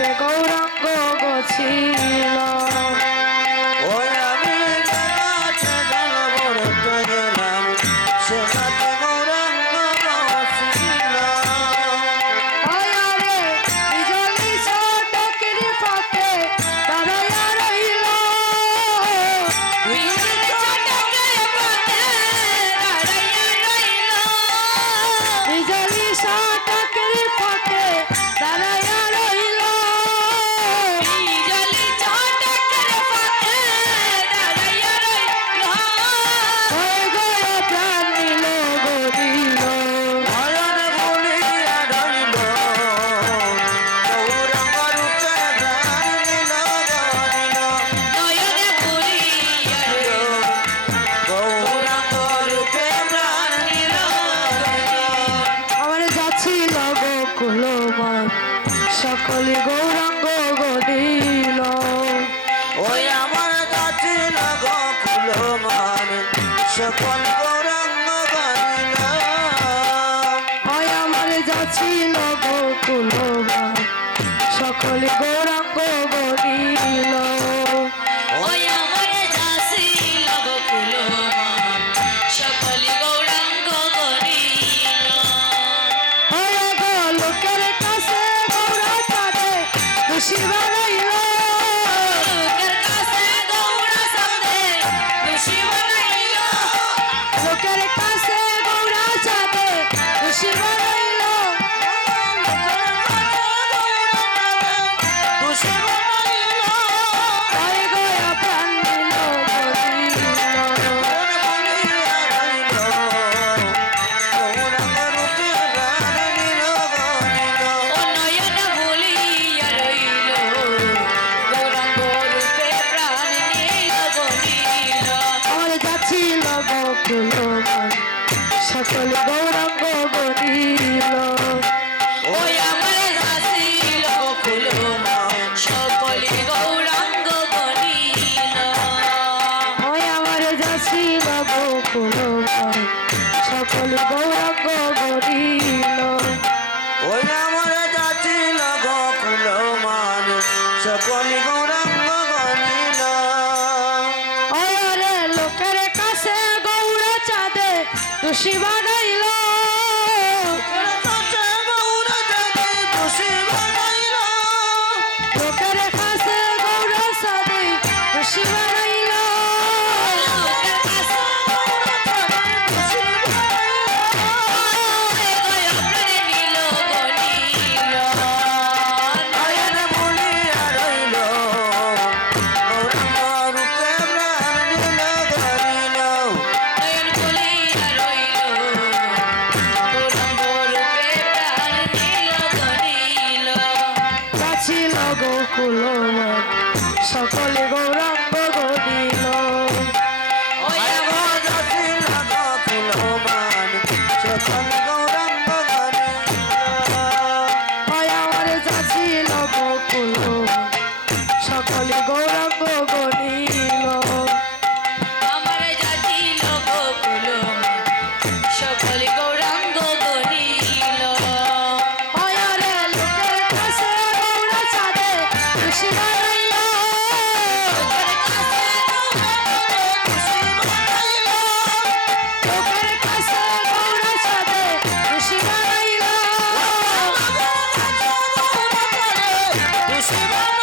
কাছে গৌরাঙ্গ গছিল ওই আমি কাছে জলবরতে গেলাম সে কাছে গৌরাঙ্গ বসিল আরে বিজলি ছোটকির ফাঁকে দাঁড়াইয়া রইল বিজলি ছোটকির ফাঁকে দাঁড়াইয়া রইল বিজলি ছোটকির ফাঁকে দাঁড়াইয়া রইল বিজলি ছোটকির ফাঁকে দাঁড়াইয়া রইল হয়ে গেল প্রাণ নিল গদিল নয়ন বলিয়া রইল গৌরাঙ্গ রূপে প্রাণ নিল গরিল নয়নে পুরিয়া রইল গৌরাঙ্গ রূপে প্রাণ নিল আমার যাচ্ছিল গোকুলমান সকলে গৌরাঙ্গ গদিল ওই আমার কাছে গোকুল মান সকল গৌরাঙ্গ গরিল হয় আমার যাচ্ছিল গোকুলমান সকলে গৌরাঙ্গ গদিল ওই আমার যাচ্ছিল গোকুলমান সকলে গৌরাঙ্গ গরিল হয় গো লোকের কাছে গৌরা চাঁদে খুশি বানাইল লোকের কাছে গৌরা সাথে খুশি বানাইল লোকের কাছে গৌরা চাঁদে খুশি বানাইল খুশি বানাইল হয় গয়া প্রাণ নিল গদিল বলিয়া রইল গৌরাঙ্গ রূপে প্রাণ নিল গরিল ও নয়ন বলিয়া রইল গৌরাঙ্গ রূপে প্রাণ নিল গরিল আমার যাচ্ছিল গোকুলমান সকল গৌরাঙ্গ গদিল ওই আমার যাচ্ছিল গোকুলমান সকলে গৌরাঙ্গ গরিল ওই আমার যাচ্ছিল গোকুলমান সকল গৌরাঙ্গ গদিল ওই আমার যাচ্ছিল গোকুল মান সকল গৌরাঙ্গ গরিল ওই আরে লোকের কাছে গৌরা চাঁদে খুশি বানাইল খুশি বানাইল লোকের কাছে গৌরা চাঁদে খুশি বানাইল লোকের কাছে খুশি গয়া প্রাণ নিল গরিল নয়ন বলিয়া রইল গৌরাঙ্গ রূপে প্রাণ নিল গরিল নয়ন বলিয়া রইল গৌরাঙ্গ রূপে প্রাণ নিল গরিল যাচ্ছিল গোকুলমান সকলে গৌরাঙ্গ গদিল ওই আমার যাচ্ছিল গোকুল মান সকল গৌরাঙ্গ গরিল হয় আমার যাচ্ছিল গোকুলমান সকলে গৌরাঙ্গ গদিল আমার যাচ্ছিল গোকুলমান সকলে গৌরাঙ্গ গরিল হয় আরে লোকের কাছে গৌরা চাঁদে খুশি বানাইল লোকের কাছে লোকের কাছে গৌরা চাঁদে খুশি বানাইল খুশি বানাইল